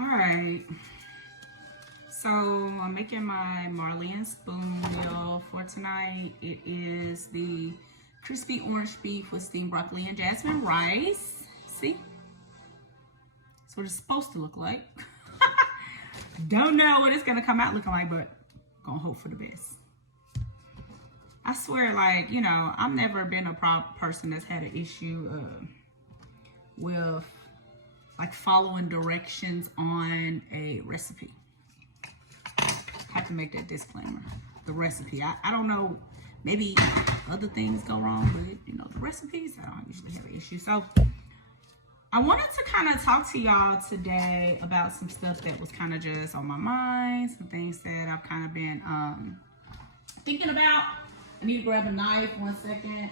All right. So I'm making my Marley Spoon meal for tonight. It is the crispy orange beef with steamed broccoli and jasmine rice. See? That's what it's supposed to look like. Don't know what it's gonna come out looking like, but gonna hope for the best. I swear, like, you know, I've never been a person that's had an issue with like following directions on a recipe. Have to make that disclaimer. The recipe, I don't know, maybe other things go wrong, but you know, the recipes, I don't usually have an issue. So I wanted to kind of talk to y'all today about some stuff that was kind of just on my mind, some things that I've kind of been thinking about. I need to grab a knife, 1 second.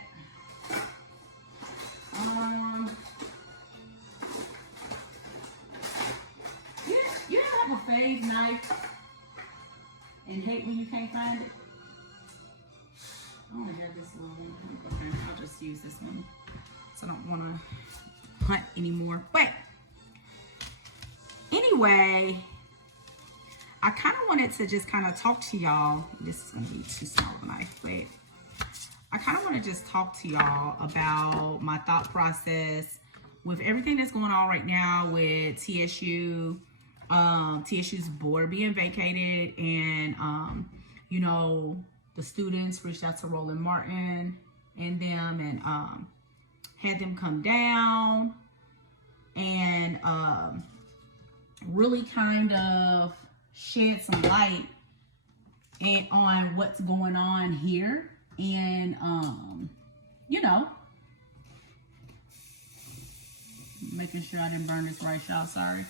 You ever have a fave knife and hate when you can't find it? I only have this one. Okay, I'll just use this one. So I don't want to hunt anymore. But anyway, I kind of wanted to just kind of talk to y'all. This is going to be too small of a knife, but I kind of want to just talk to y'all about my thought process with everything that's going on right now with TSU. TSU's board being vacated, and you know, the students reached out to Roland Martin and them and had them come down and really kind of shed some light on what's going on here. And you know, making sure I didn't burn this rice, y'all, sorry.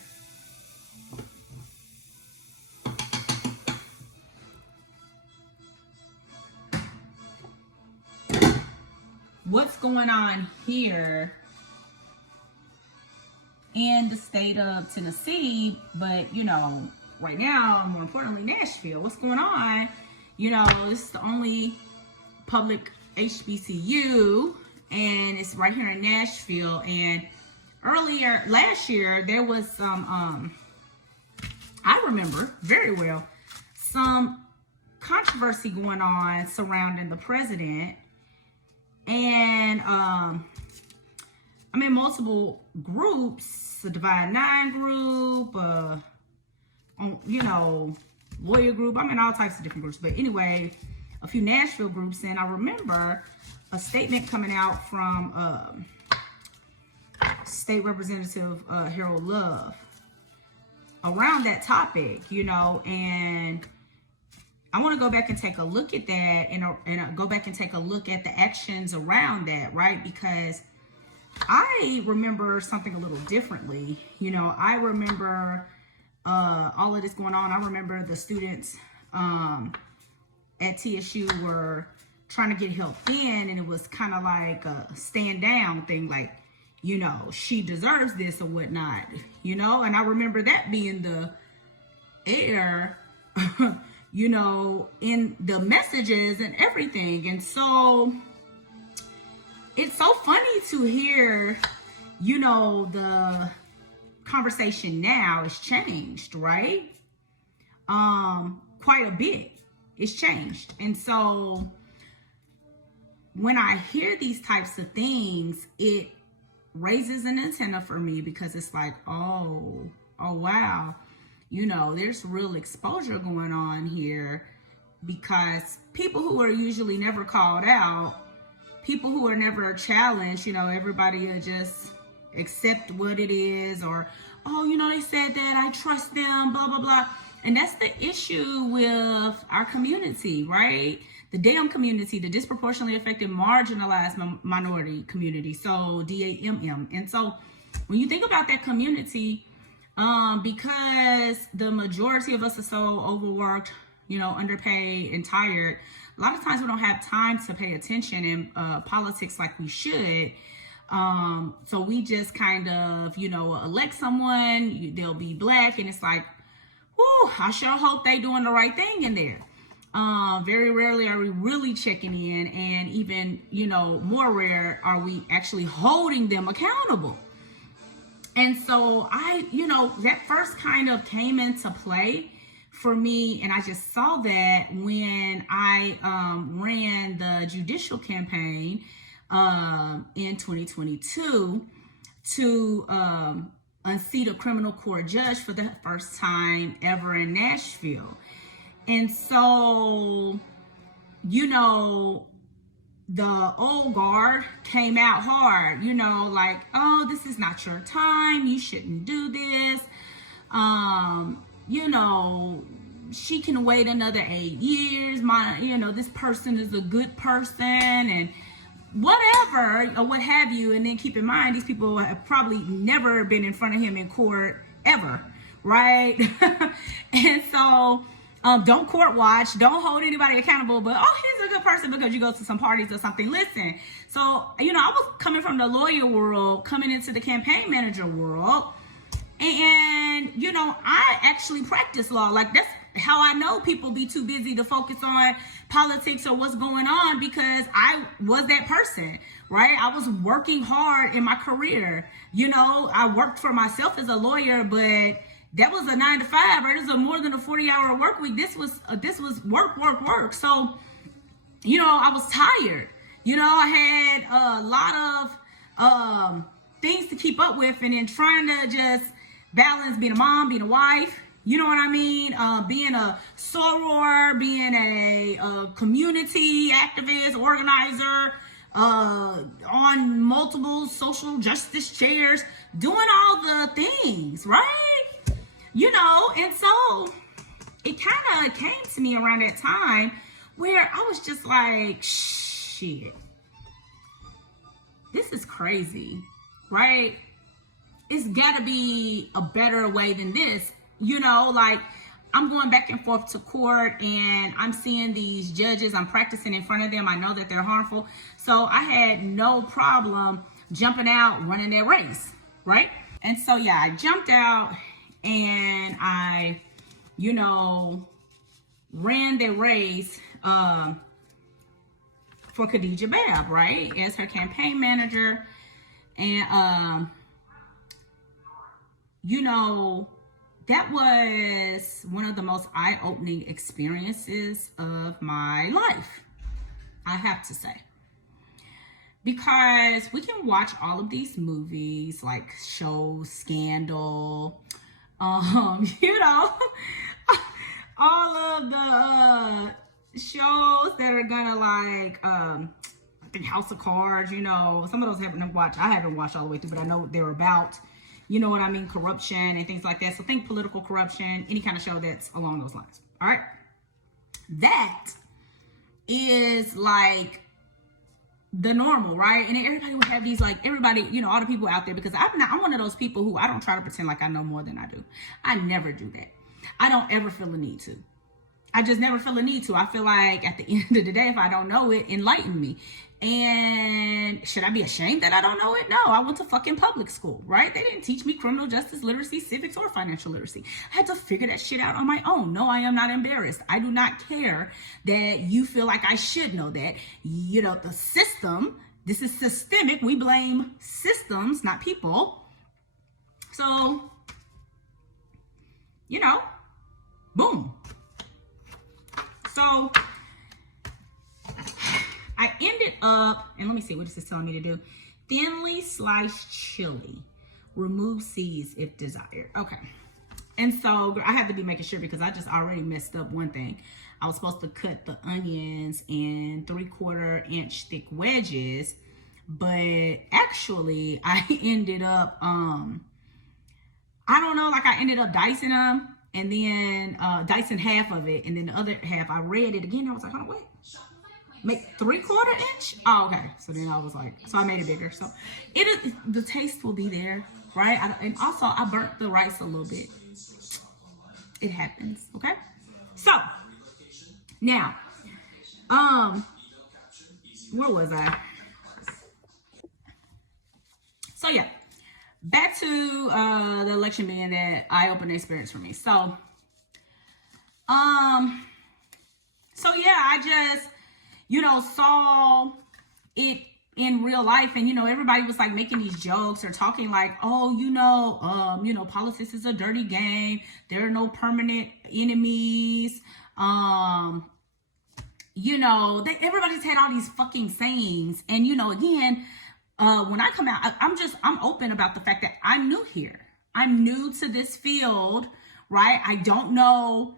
What's going on here in the state of Tennessee, but you know, right now, more importantly, Nashville. What's going on? You know, this is the only public HBCU, and it's right here in Nashville. And earlier last year, there was some, I remember very well, some controversy going on surrounding the president. And I'm in multiple groups, the Divine Nine group, you know, lawyer group. I'm in all types of different groups. But anyway, a few Nashville groups. And I remember a statement coming out from State Representative Harold Love around that topic, you know, and I want to go back and take a look at that and go back and take a look at the actions around that, right? Because I remember something a little differently. You know, I remember all of this going on. I remember the students at TSU were trying to get help in, and it was kind of like a stand down thing, like, you know, she deserves this or whatnot, you know? And I remember that being the air you know, in the messages and everything. And so it's so funny to hear, you know, the conversation now has changed, right? Quite a bit. It's changed. And so when I hear these types of things, it raises an antenna for me, because it's like, oh wow. You know, there's real exposure going on here, because people who are usually never called out, people who are never challenged, you know, everybody will just accept what it is, or, oh, you know, they said that, I trust them, blah, blah, blah. And that's the issue with our community, right? The D.A.M.M community, the Disproportionately Affected Marginalized Minority community, so D.A.M.M. And so when you think about that community, because the majority of us are so overworked, you know, underpaid and tired, a lot of times we don't have time to pay attention in politics like we should. So we just kind of, you know, elect someone, they'll be black, and it's like, whoo, I sure hope they doing the right thing in there. Very rarely are we really checking in, and even, you know, more rare are we actually holding them accountable. And so that first kind of came into play for me. And I just saw that when I ran the judicial campaign in 2022 to unseat a criminal court judge for the first time ever in Nashville. And so, the old guard came out hard, like, oh, this is not your time. You shouldn't do this. She can wait another 8 years. This person is a good person and whatever, or what have you. And then keep in mind, these people have probably never been in front of him in court ever, right? And so, don't court watch, don't hold anybody accountable, but he's a good person because you go to some parties or something. Listen, so I was coming from the lawyer world, coming into the campaign manager world, and I actually practice law. Like, that's how I know people be too busy to focus on politics or what's going on, because I was that person, right? I was working hard in my career. I worked for myself as a lawyer, but that was a 9 to 5, right? It was more than a 40-hour work week. This was work. So, I was tired. I had a lot of things to keep up with, and then trying to just balance being a mom, being a wife. You know what I mean? Being a soror, being a community activist, organizer, on multiple social justice chairs, doing all the things, right? And so it kind of came to me around that time where I was just like, shit, this is crazy, right? It's gotta be a better way than this. Like, I'm going back and forth to court and I'm seeing these judges, I'm practicing in front of them. I know that they're harmful. So I had no problem jumping out, running their race, right? And so, yeah, I jumped out and I, ran the race for Khadijah Babb, right, as her campaign manager. And, that was one of the most eye-opening experiences of my life, I have to say. Because we can watch all of these movies, like shows, Scandal, all of the shows that are gonna, like, I think House of Cards, some of those I haven't watched all the way through, but I know they're about, corruption and things like that. So think political corruption, any kind of show that's along those lines. All right. That is like the normal, right? And then everybody would have these, like, everybody, all the people out there, because I'm one of those people who I don't try to pretend like I know more than I do. I never do that. I don't ever feel a need to. I just never feel a need to. I feel like at the end of the day, if I don't know it, enlighten me. And should I be ashamed that I don't know it? No, I went to fucking public school, right? They didn't teach me criminal justice literacy, civics, or financial literacy. I had to figure that shit out on my own. No, I am not embarrassed. I do not care that you feel like I should know that. The system, this is systemic. We blame systems, not people. So, boom. So I ended up, and let me see what this is telling me to do. Thinly sliced chili. Remove seeds if desired. Okay. And so I had to be making sure, because I just already messed up one thing. I was supposed to cut the onions in 3/4 inch thick wedges, but actually I ended up, I ended up dicing them, and then dicing half of it, and then the other half I read it again. I was like, oh wait, make 3/4 inch. Oh, okay. So then I was like, so I made it bigger. So the taste will be there, right? And also I burnt the rice a little bit. It happens. Okay. So now, where was I? So yeah, back to the election being that eye-opening experience for me. So yeah, I just, saw it in real life, and everybody was like making these jokes or talking like, oh, politics is a dirty game, there are no permanent enemies, everybody's had all these fucking sayings. And again, when I come out, I'm open about the fact that I'm new here, I'm new to this field, right? I don't know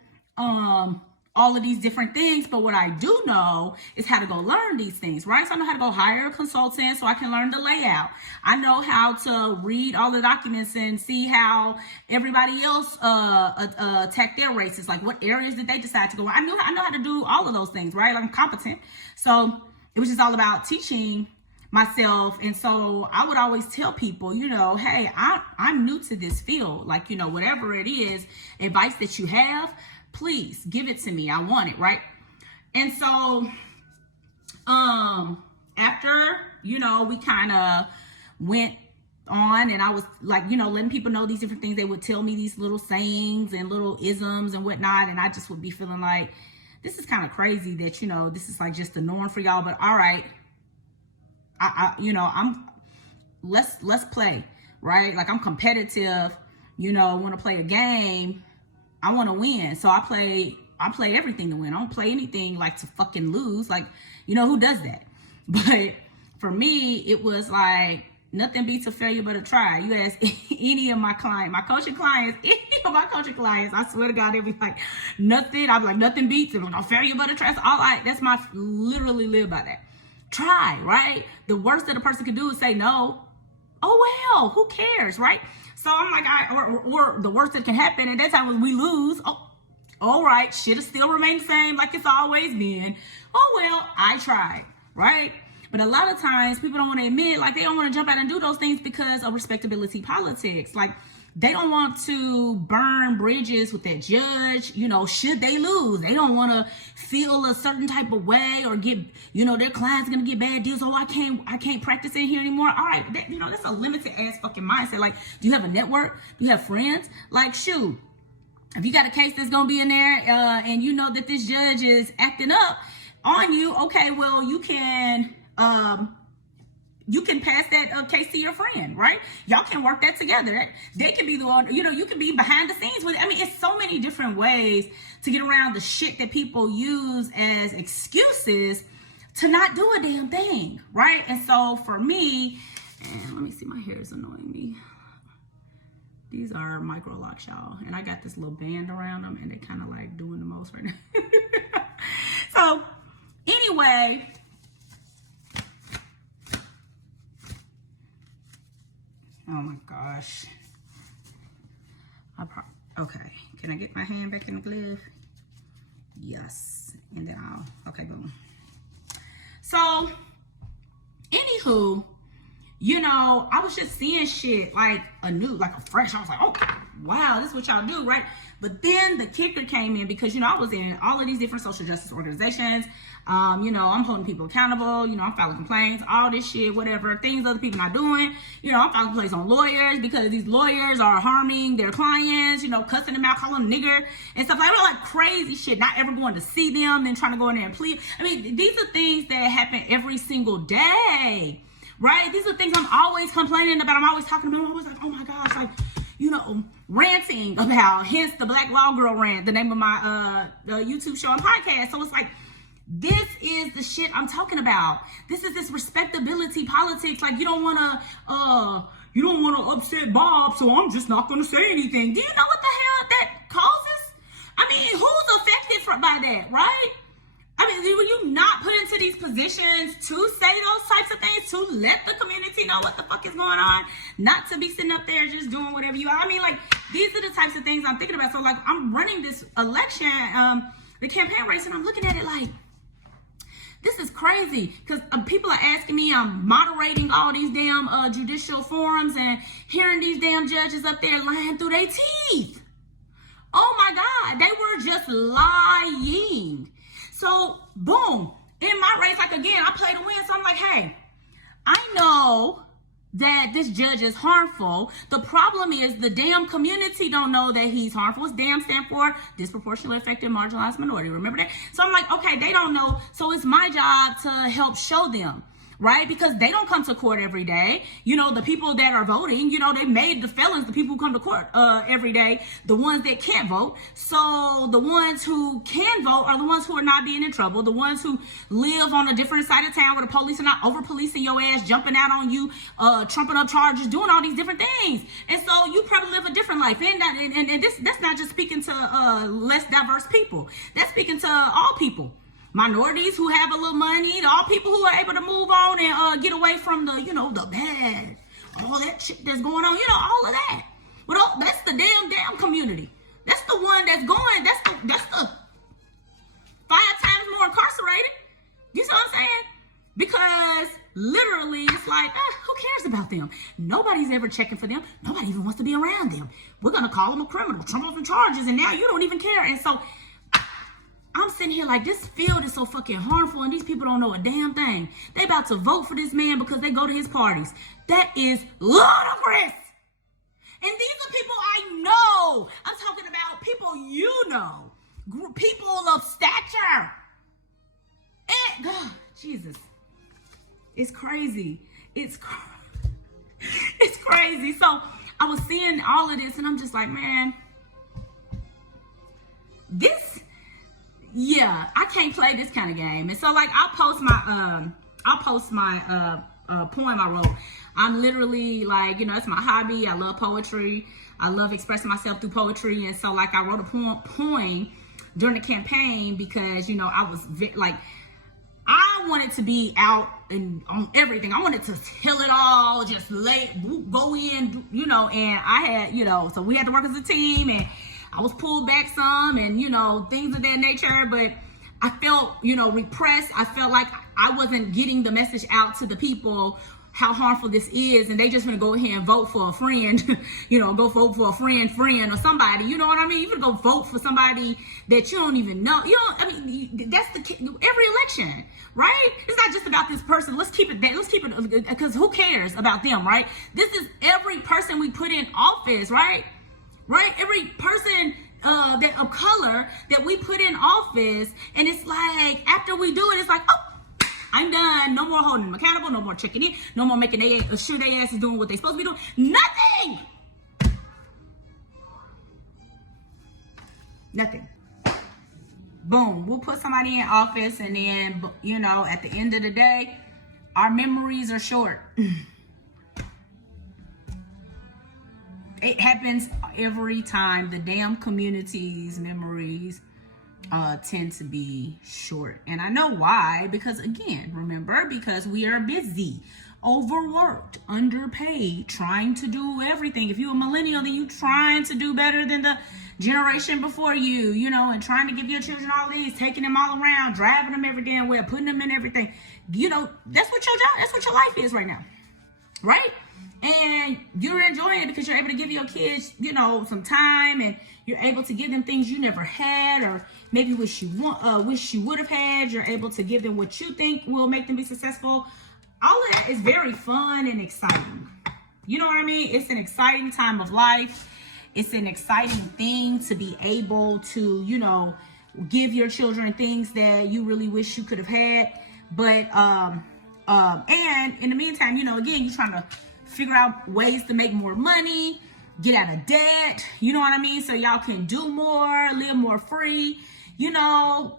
all of these different things, but what I do know is how to go learn these things, right? So I know how to go hire a consultant so I can learn the layout. I know how to read all the documents and see how everybody else attack their races, like what areas did they decide to go. I know how to do all of those things, right? Like I'm competent. So it was just all about teaching myself. And so I would always tell people, hey, I'm new to this field. Like, whatever it is, advice that you have, please give it to me. I want it, right? And so after, we kind of went on, and I was like, letting people know these different things. They would tell me these little sayings and little isms and whatnot. And I just would be feeling like, this is kind of crazy that, this is like just the norm for y'all. But all right, let's play, right? Like I'm competitive, want to play a game. I want to win. So I play everything to win. I don't play anything like to fucking lose. Like, who does that? But for me, it was like, nothing beats a failure but a try. You ask any of my clients, my coaching clients, I swear to God, they'll be like, nothing. I'm like, nothing beats it. A failure but a try. So that's my, literally live by that. Try, right? The worst that a person can do is say no. Oh, well, who cares, right? So I'm like, or the worst that can happen at that time was we lose. Oh, all right, shit will still remain the same like it's always been. Oh, well, I tried, right? But a lot of times people don't want to admit it, like they don't want to jump out and do those things because of respectability politics. Like they don't want to burn bridges with that judge, should they lose. They don't want to feel a certain type of way or get, their client's going to get bad deals. Oh, I can't practice in here anymore. All right, that's a limited ass fucking mindset. Like, do you have a network? Do you have friends? Like, shoot, if you got a case that's going to be in there and you know that this judge is acting up on you, okay, well, you can pass that case to your friend, right? Y'all can work that together. They can be the one, you can be behind the scenes with it. I mean, it's so many different ways to get around the shit that people use as excuses to not do a damn thing, right? And so for me, and let me see, my hair is annoying me. These are micro locks, y'all. And I got this little band around them and they kind of like doing the most right now. So anyway, oh my gosh. Okay. Can I get my hand back in the glove? Yes. And then okay, boom. So, anywho, I was just seeing shit like like a fresh. I was like, oh, wow, this is what y'all do, right? But then the kicker came in because, I was in all of these different social justice organizations. I'm holding people accountable. I'm filing complaints, all this shit, whatever, things other people not doing. I'm filing complaints on lawyers because these lawyers are harming their clients, cussing them out, calling them nigger and stuff like crazy shit, not ever going to see them and trying to go in there and plead. I mean, these are things that happen every single day, right? These are things I'm always complaining about. I'm always talking about. I'm always like, oh my gosh, like, ranting about, hence the Black Law Girl Rant, the name of my YouTube show and podcast. So it's like, this is the shit I'm talking about. This is this respectability politics. Like, you don't want to upset Bob, so I'm just not going to say anything. Do you know what the hell that causes? I mean, who's affected by that, right? I mean, were you not put into these positions to say those types of things, to let the community know what the fuck is going on, not to be sitting up there just doing whatever you want? I mean, like, these are the types of things I'm thinking about. So, like, I'm running this election, the campaign race, and I'm looking at it like, this is crazy, because people are asking me, I'm moderating all these damn judicial forums and hearing these damn judges up there lying through their teeth. Oh my God, they were just lying. So, boom, in my race, like, again, I play to win. So I'm like, hey, I know that this judge is harmful. The problem is the damn community don't know that he's harmful. What's D.A.M.M stand for? Disproportionately Affected, Marginalized Minority. Remember that? So I'm like, okay, they don't know. So it's my job to help show them. right? Because they don't come to court every day. You know, the people that are voting, you know, they made the felons the people who come to court every day, the ones that can't vote. So the ones who can vote are the ones who are not being in trouble, the ones who live on a different side of town where the police are not over policing your ass, jumping out on you, trumping up charges, doing all these different things. And so you probably live a different life. And that's not just speaking to less diverse people. That's speaking to all people. Minorities who have a little money, all people who are able to move on and get away from the, you know, the bad, all that shit that's going on, you know, all of that. But that's the damn community. That's the one that's going, that's the 5 times more incarcerated. You see what I'm saying? Because literally it's like, who cares about them? Nobody's ever checking for them. Nobody even wants to be around them. We're going to call them a criminal, trump up some charges, and now you don't even care. And so I'm sitting here like, this field is so fucking harmful and these people don't know a damn thing. They about to vote for this man because they go to his parties. That is ludicrous. And these are people I know. I'm talking about people you know. People of stature. And God, Jesus. It's crazy. It's crazy. So I was seeing all of this and I'm just like, man, I can't play this kind of game. And so like I'll post my poem I wrote. I'm literally like, you know, it's my hobby. I love poetry. I love expressing myself through poetry. And so like I wrote a poem during the campaign because, you know, I was I wanted to be out and on everything. I wanted to tell it all, just go in, you know, and I had, you know, so we had to work as a team and I was pulled back some and, you know, things of that nature, but I felt, you know, repressed. I felt like I wasn't getting the message out to the people how harmful this is, and they just want to go ahead and vote for a friend, you know, go vote for a friend or somebody, you know what I mean? You're gonna go vote for somebody that you don't even know. You know, I mean, that's every election, right? It's not just about this person. Let's keep it because who cares about them, right? This is every person we put in office, right? Right? Every person that of color that we put in office, and it's like after we do it, it's like, oh, I'm done. No more holding them accountable. No more checking in. No more making sure their ass is doing what they're supposed to be doing. Nothing. Boom. We'll put somebody in office, and then, you know, at the end of the day, our memories are short. It happens every time. The damn community's memories tend to be short. And I know why, because again, remember, because we are busy, overworked, underpaid, trying to do everything. If you're a millennial, then you trying to do better than the generation before you, you know, and trying to give your children all these, taking them all around, driving them every damn where, putting them in everything. You know, that's what your job, that's what your life is right now, right? And you're enjoying it because you're able to give your kids, you know, some time, and you're able to give them things you never had, or maybe wish you would have had. You're able to give them what you think will make them be successful. All of that is very fun and exciting. You know what I mean? It's an exciting time of life. It's an exciting thing to be able to, you know, give your children things that you really wish you could have had. But and in the meantime, you know, again, you're trying to figure out ways to make more money, get out of debt, you know what I mean? So y'all can do more, live more free, you know,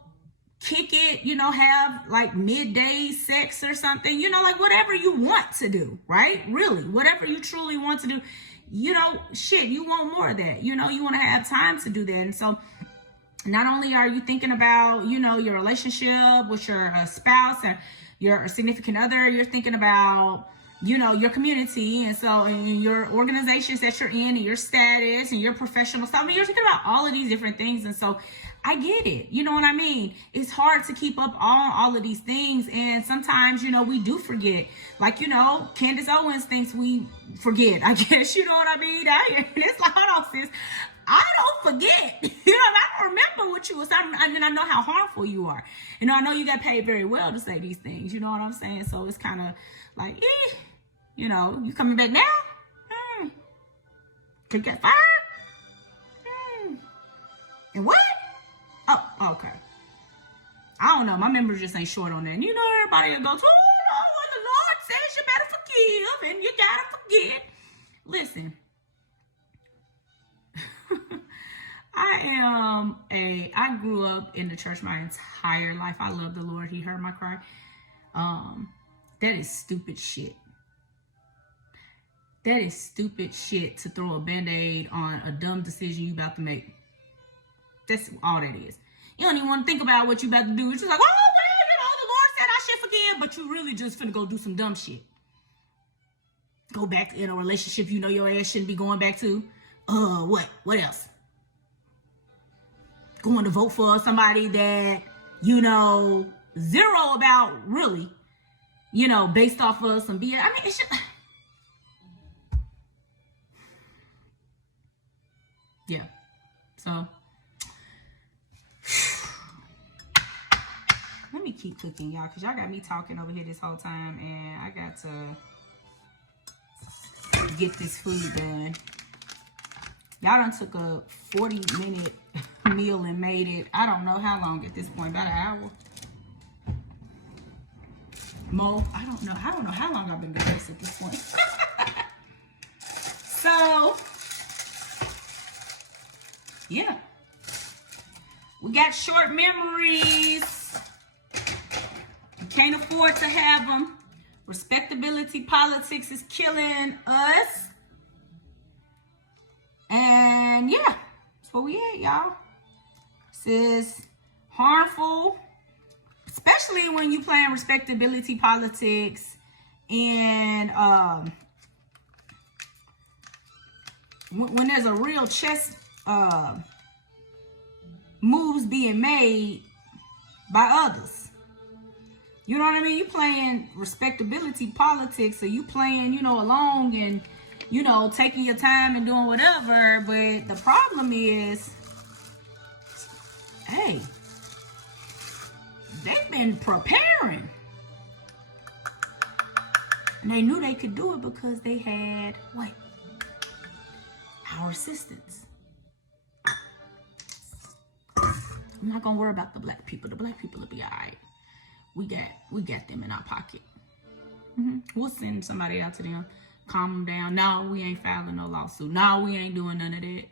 kick it, you know, have like midday sex or something, you know, like whatever you want to do, right? Really, whatever you truly want to do, you know, shit, you want more of that, you know, you want to have time to do that. And so not only are you thinking about, you know, your relationship with your spouse or your significant other, you're thinking about, you know, your community, and so in your organizations that you're in, and your status and your professional stuff. I mean, you're thinking about all of these different things. And so I get it. You know what I mean? It's hard to keep up on all of these things. And sometimes, you know, we do forget. Like, you know, Candace Owens thinks we forget, I guess. You know what I mean? It's like, hold on, sis. I don't forget. You know, I don't remember what you was saying. I mean, I know how harmful you are. You know, I know you got paid very well to say these things. You know what I'm saying? So it's kind of like, you know, you coming back now? Could get fired? And what? Oh, okay. I don't know. My members just ain't short on that. And you know, everybody will go, oh, no, forgive and you gotta forget. Listen, I grew up in the church my entire life. I love the Lord. He heard my cry. That is stupid shit. That is stupid shit to throw a band-aid on a dumb decision you about to make. That's all that is. You don't even want to think about what you about to do. It's just like, oh, well, the Lord said I should forgive, but you really just finna go do some dumb shit. Go back in a relationship you know your ass shouldn't be going back to. What else? Going to vote for somebody that you know zero about, really, you know, based off of some BS. I mean, it's just... yeah. So let me keep cooking, y'all, because y'all got me talking over here this whole time, and I got to get this food done. Y'all done took a 40-minute meal and made it, I don't know how long at this point, about an hour. More, I don't know how long I've been doing this at this point. So, yeah. We got short memories. We can't afford to have them. Respectability politics is killing us. And yeah, that's where we at, y'all. This is harmful, especially when you playing respectability politics and when there's a real chess moves being made by others. You know what I mean? You playing respectability politics, or you playing, you know, along and, you know, taking your time and doing whatever. But the problem is, hey, they've been preparing. And they knew they could do it because they had, what? Our assistants. I'm not gonna worry about the black people. The black people will be all right. We got them in our pocket. We'll send somebody out to them, calm them down. No, we ain't filing no lawsuit. No, we ain't doing none of that.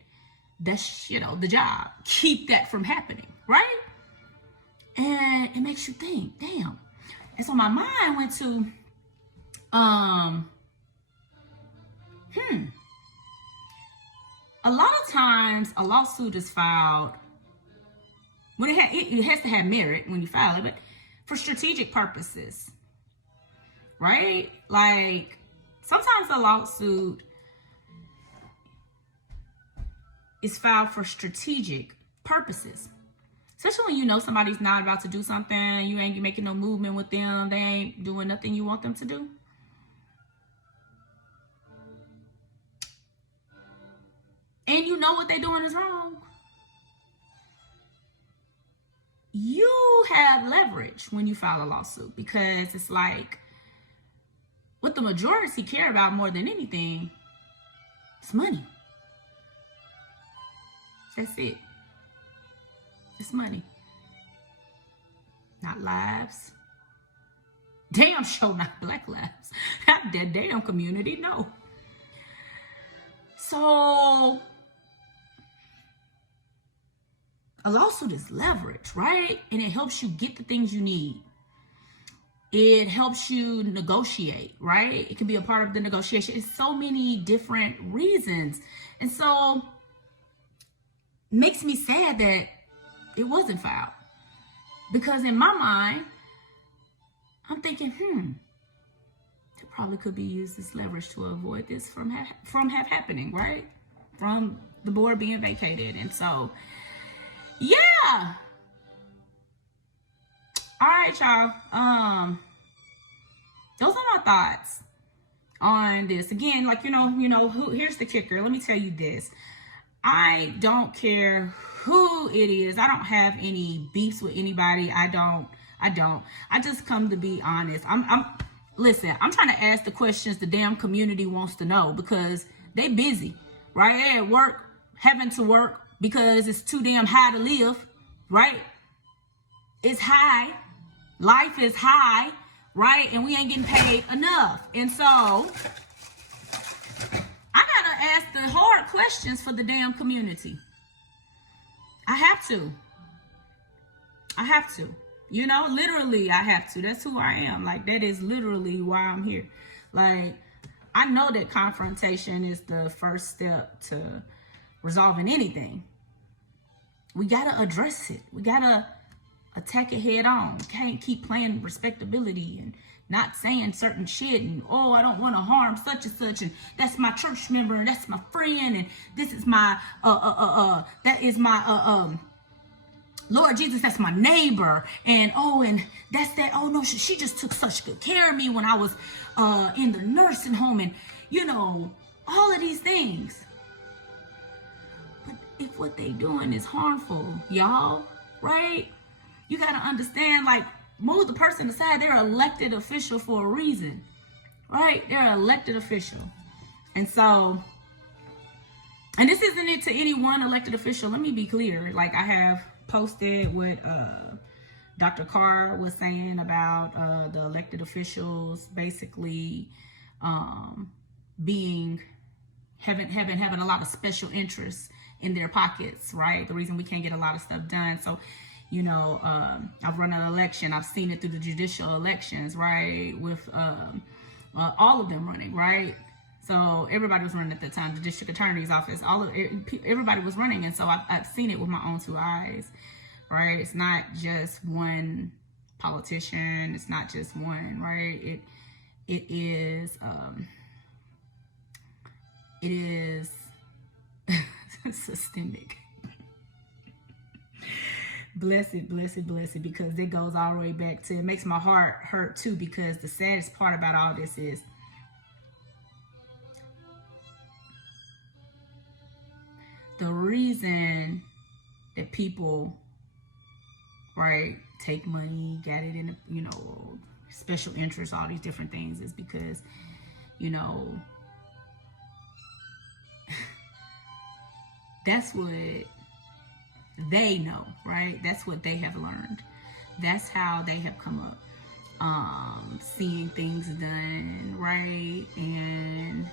That's, you know, the job. Keep that from happening, right? And it makes you think, damn. And so my mind went to, a lot of times a lawsuit is filed when it has to have merit when you file it, but for strategic purposes, right? Like, sometimes a lawsuit is filed for strategic purposes. Especially when you know somebody's not about to do something, you ain't making no movement with them, they ain't doing nothing you want them to do. And you know what they're doing is wrong. You have leverage when you file a lawsuit, because it's like, what the majority care about more than anything is money. That's it. It's money. Not lives. Damn sure not black lives. Not that damn community, no. So a lawsuit is leverage, right? And it helps you get the things you need. It helps you negotiate, right? It can be a part of the negotiation. It's so many different reasons. And so it makes me sad that it wasn't filed. Because in my mind, I'm thinking, it probably could be used as leverage to avoid this from happening, right? From the board being vacated. And so, yeah. All right, y'all. Those are my thoughts on this. Again, like, here's the kicker. Let me tell you this. I don't care who it is. I don't have any beefs with anybody. I don't. I just come to be honest. Listen, I'm trying to ask the questions the damn community wants to know, because they busy, right? They at work, having to work because it's too damn high to live, right? It's high. Life is high. right? And we ain't getting paid enough. And so I gotta ask the hard questions for the damn community. I have to. You know, literally I have to. That's who I am. Like, that is literally why I'm here. Like, I know that confrontation is the first step to resolving anything. We gotta address it. We gotta attack it head on. We can't keep playing respectability and not saying certain shit and, oh, I don't want to harm such and such, and that's my church member and that's my friend and this is my that is my Lord Jesus, that's my neighbor, and oh, and that's that. Oh no, she just took such good care of me when I was in the nursing home, and you know, all of these things. But if what they doing is harmful, y'all, right? You gotta understand, like, move the person aside. They're an elected official for a reason, right? They're an elected official, and so, and this isn't it to any one elected official. Let me be clear. Like, I have posted what Dr. Carr was saying about the elected officials basically having a lot of special interests in their pockets, right? The reason we can't get a lot of stuff done. So, you know, I've run an election. I've seen it through the judicial elections, right? With all of them running, right? So everybody was running at the time, the district attorney's office, everybody was running. And so I've seen it with my own two eyes, right? It's not just one politician. It's not just one, right? It is systemic. Blessed, because it goes all the way back to, it makes my heart hurt too, because the saddest part about all this is the reason that people, right, take money, get it in, you know, special interests, all these different things, is because, you know, that's what they know, right? That's what they have learned. That's how they have come up, seeing things done, right? And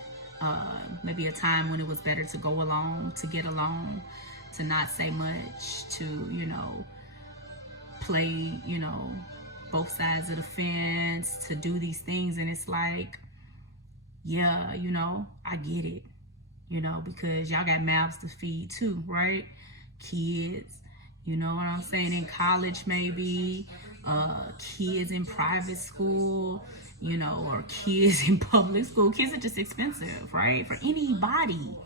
maybe a time when it was better to go along, to get along, to not say much, to, you know, play, you know, both sides of the fence, to do these things. And it's like, yeah, you know, I get it, you know, because y'all got mouths to feed too, right? Kids, you know what I'm saying, in college maybe, kids in private school, you know, or kids in public school. Kids are just expensive, right? For anybody,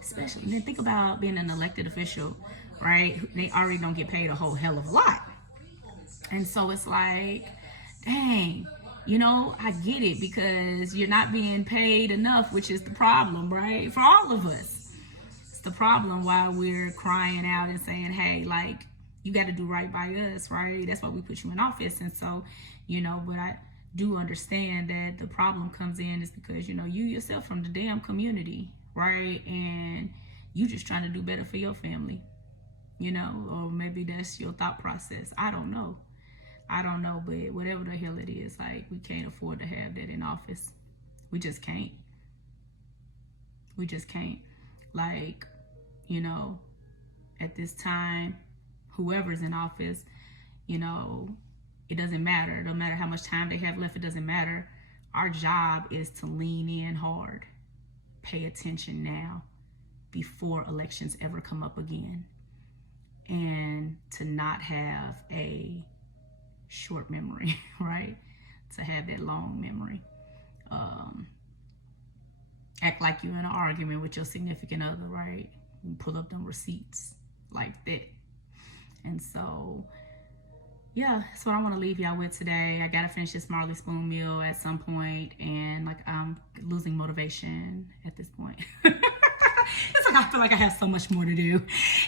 especially, then think about being an elected official, right? They already don't get paid a whole hell of a lot. And so it's like, dang, you know, I get it, because you're not being paid enough, which is the problem, right? For all of us. It's the problem why we're crying out and saying, hey, like, you got to do right by us, right? That's why we put you in office. And so, you know, but I do understand that the problem comes in is because, you know, you yourself from the damn community, right? And you just trying to do better for your family, you know, or maybe that's your thought process. I don't know, but whatever the hell it is, like, we can't afford to have that in office. We just can't. Like, you know, at this time, whoever's in office, you know, it doesn't matter. No matter how much time they have left, it doesn't matter. Our job is to lean in hard, pay attention now before elections ever come up again, and to not have a short memory, right? To have that long memory. Act like you're in an argument with your significant other, right? You pull up them receipts like that. And so, yeah, that's what I want to leave y'all with today. I gotta finish this Marley Spoon meal at some point, and like, I'm losing motivation at this point. It's like I feel like I have so much more to do.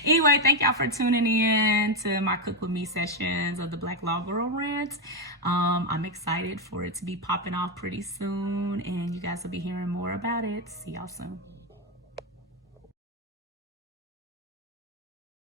Anyway, thank y'all for tuning in to my Cook With Me sessions of the Black Law Girl Rant. I'm excited for it to be popping off pretty soon, and you guys will be hearing more about it. See y'all soon.